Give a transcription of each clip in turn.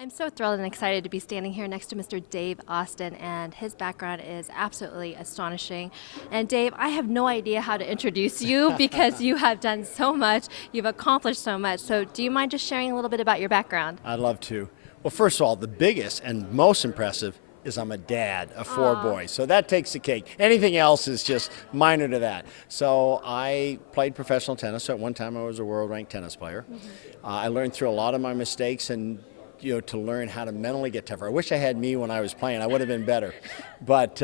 I'm so thrilled and excited to be standing here next to Mr. Dave Austin, and his background is absolutely astonishing. And Dave, I have no idea how to introduce you because you have done so much, you've accomplished so much. So do you mind just sharing a little bit about your background? I'd love to. Well, first of all, the biggest and most impressive is I'm a dad of four boys. So that takes the cake. Anything else is just minor to that. So I played professional tennis. So at one time I was a world-ranked tennis player. I learned through a lot of my mistakes and to learn how to mentally get tougher. I wish I had me when I was playing. I would have been better. But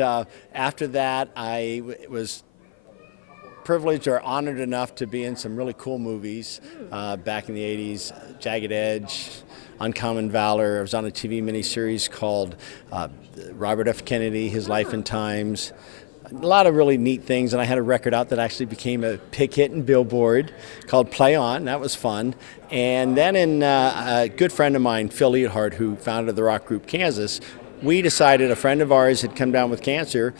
after that, I was privileged or honored enough to be in some really cool movies back in the 80s, Jagged Edge, Uncommon Valor. I was on a TV miniseries called Robert F. Kennedy, His Life and Times. A lot of really neat things, and I had a record out that actually became a big hit in Billboard called Play On. That was fun. And then a good friend of mine, Phil Earhart, who founded the rock group Kansas, we decided a friend of ours had come down with cancer,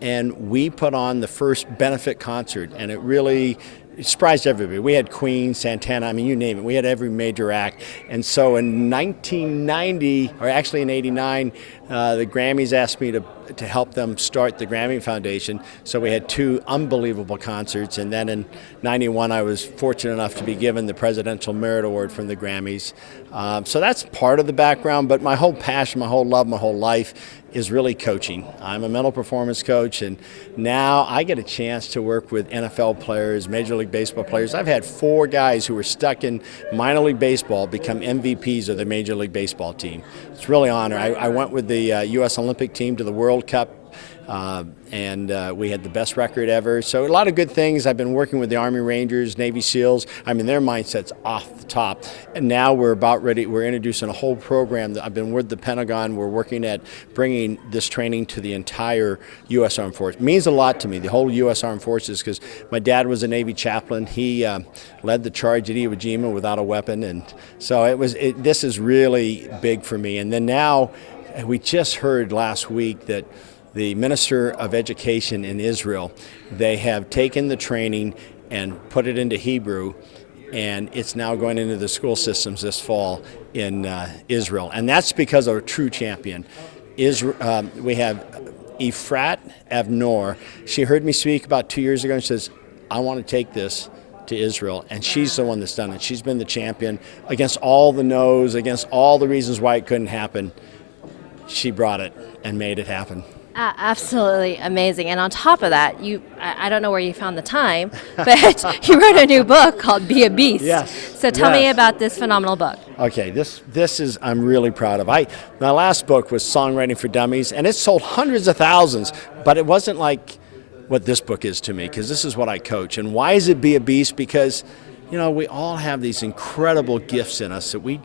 and we put on the first benefit concert, and it surprised everybody. We had Queen, Santana, I mean, you name it. We had every major act. And so in 1990, or actually in 89, the Grammys asked me to help them start the Grammy Foundation. So we had two unbelievable concerts. And then in 91, I was fortunate enough to be given the Presidential Merit Award from the Grammys. So that's part of the background, but my whole passion, my whole love, my whole life is really coaching. I'm a mental performance coach, and now I get a chance to work with NFL players, Major League Baseball players. I've had 4 guys who were stuck in minor league baseball become MVPs of the Major League Baseball team. It's really an honor. I went with the U.S. Olympic team to the World Cup, and we had the best record ever. So a lot of good things. I've been working with the Army Rangers, Navy SEALs. I mean, their mindset's off the top. And now we're introducing a whole program. I've been with the Pentagon. We're working at bringing this training to the entire U.S. Armed Forces. It means a lot to me, the whole U.S. Armed Forces, because my dad was a Navy chaplain. He led the charge at Iwo Jima without a weapon. And so this is really big for me. And then now, we just heard last week that the Minister of Education in Israel, they have taken the training and put it into Hebrew, and it's now going into the school systems this fall in Israel. And that's because of a true champion. We have Efrat Avnor. She heard me speak about 2 years ago and says, I want to take this to Israel, and she's the one that's done it. She's been the champion against all the no's, against all the reasons why it couldn't happen. She brought it and made it happen. Absolutely amazing. And on top of that, I don't know where you found the time, but you wrote a new book called Be a Beast. Yes. So tell me about this phenomenal book. Okay, this is I'm really proud of. My last book was Songwriting for Dummies, and it sold hundreds of thousands, but it wasn't like what this book is to me, because this is what I coach. And why is it Be a Beast? Because, we all have these incredible gifts in us that we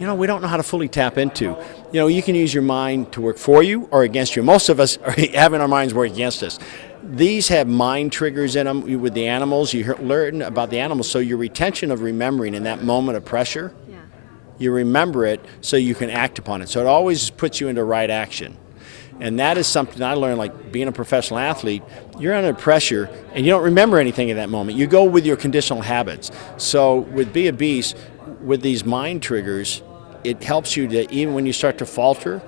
don't know how to fully tap into. You can use your mind to work for you or against you. Most of us are having our minds work against us. These have mind triggers in them. With the animals, you learn about the animals, so your retention of remembering in that moment of pressure, you remember it so you can act upon it. So it always puts you into right action. And that is something I learned, like being a professional athlete, you're under pressure and you don't remember anything in that moment. You go with your conditional habits. So with Be a Beast, with these mind triggers, it helps you to, even when you start to falter,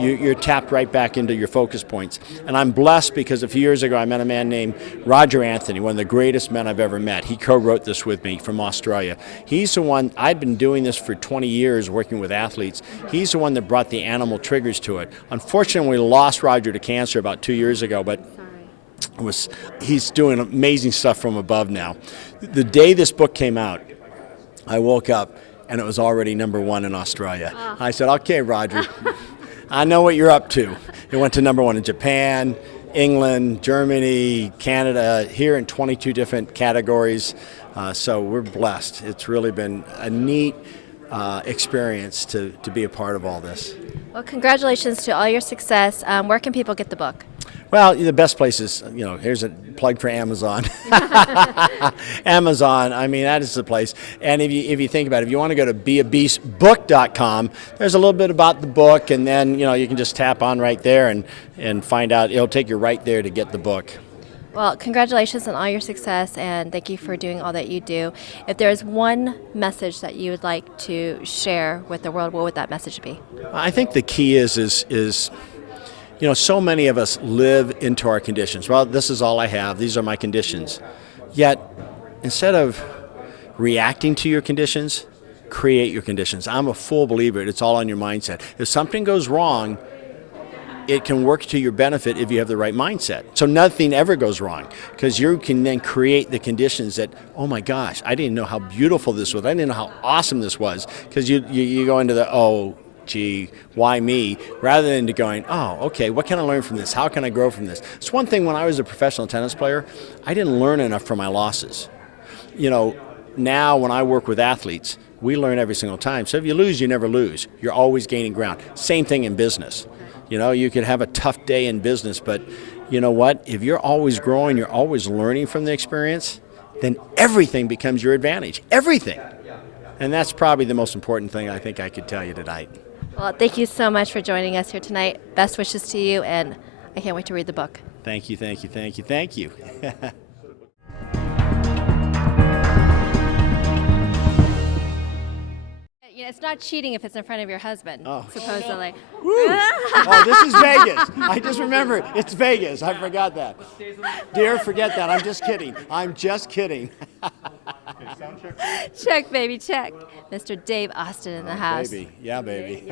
you're tapped right back into your focus points. And I'm blessed because a few years ago I met a man named Roger Anthony, one of the greatest men I've ever met. He co-wrote this with me from Australia. He's the one, I'd been doing this for 20 years working with athletes. He's the one that brought the animal triggers to it. Unfortunately, we lost Roger to cancer about 2 years ago, but he's doing amazing stuff from above now. The day this book came out, I woke up and it was already #1 in Australia. I said, okay, Roger, I know what you're up to. It went to #1 in Japan, England, Germany, Canada, here in 22 different categories. So we're blessed. It's really been a neat experience to be a part of all this. Well, congratulations to all your success. Where can people get the book? Well, the best place is, here's a plug for Amazon. Amazon, I mean, that is the place. And if you think about it, if you want to go to beabeastbook.com, there's a little bit about the book, and then, you can just tap on right there and find out. It'll take you right there to get the book. Well, congratulations on all your success, and thank you for doing all that you do. If there's one message that you would like to share with the world, what would that message be? I think the key is so many of us live into our conditions. Well, this is all I have. These are my conditions. Yet, instead of reacting to your conditions, create your conditions. I'm a full believer. It's all on your mindset. If something goes wrong, it can work to your benefit if you have the right mindset. So nothing ever goes wrong because you can then create the conditions that, oh my gosh, I didn't know how beautiful this was. I didn't know how awesome this was, because you go into the, oh, gee, why me? Rather than to going, oh, okay, what can I learn from this? How can I grow from this? It's one thing when I was a professional tennis player, I didn't learn enough from my losses. Now when I work with athletes, we learn every single time. So if you lose, you never lose. You're always gaining ground. Same thing in business. You could have a tough day in business, but you know what? If you're always growing, you're always learning from the experience, then everything becomes your advantage. Everything. And that's probably the most important thing I think I could tell you tonight. Well, thank you so much for joining us here tonight. Best wishes to you, and I can't wait to read the book. Thank you, thank you, thank you, thank you. It's not cheating if it's in front of your husband, supposedly. Oh, this is Vegas. I just remember it's Vegas. I forgot that. Dear, forget that. I'm just kidding. I'm just kidding. Check, baby, check. Mr. Dave Austin in the house. Baby. Yeah, baby.